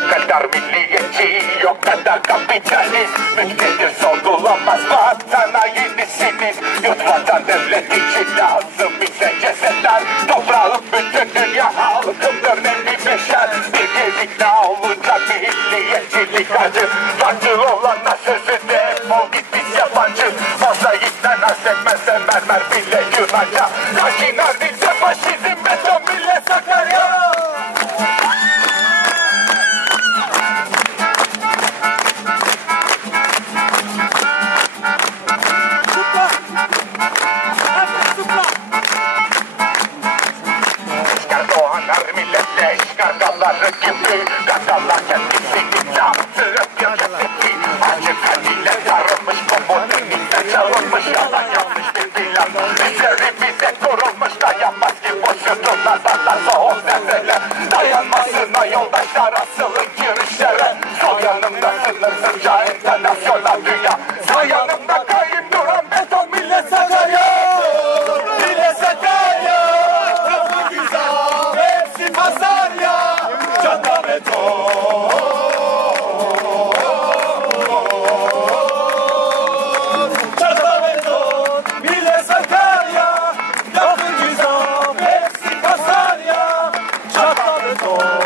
Ne kadar milliyetçi yok kadar kapitalist Mülkedir sorgulamaz vatana yenisiniz Yurt vatan devlet için lazım bize cesetler. Toprağın bütün dünya halkımdır nemli beşer. Bir kez ikna olacak milliyetçilik acı. Farklı olana sözü defol git biz yabancı. Fazla ikna etmezse mermer bile Yunanca Kaşinar dilde Erdoğanlar milletleş Kartalları gibi Kartallar kendisini ne yaptı Öpüyor cesedi Acı kaniyle sarılmış Komodinlikten çalınmış. Yalan yanlış bir plan bize kurulmuş Dayanmaz ki bu sütunlar Darlarsa o nezeler Dayanmasına yoldaşlar Asılın girişlere. Sol yanımda sınırsızca internasyonel Oh.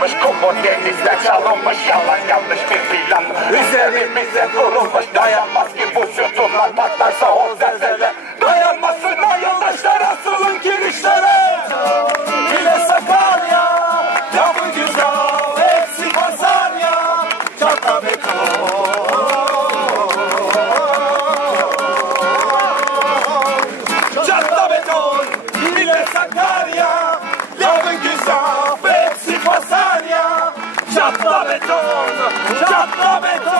Kumu denizden çalınmış Yalan yanlış bir plan Üzerimize vurulmuş Dayanmaz ki bu sütunlar Patlarsa o zelzele Żadna meta!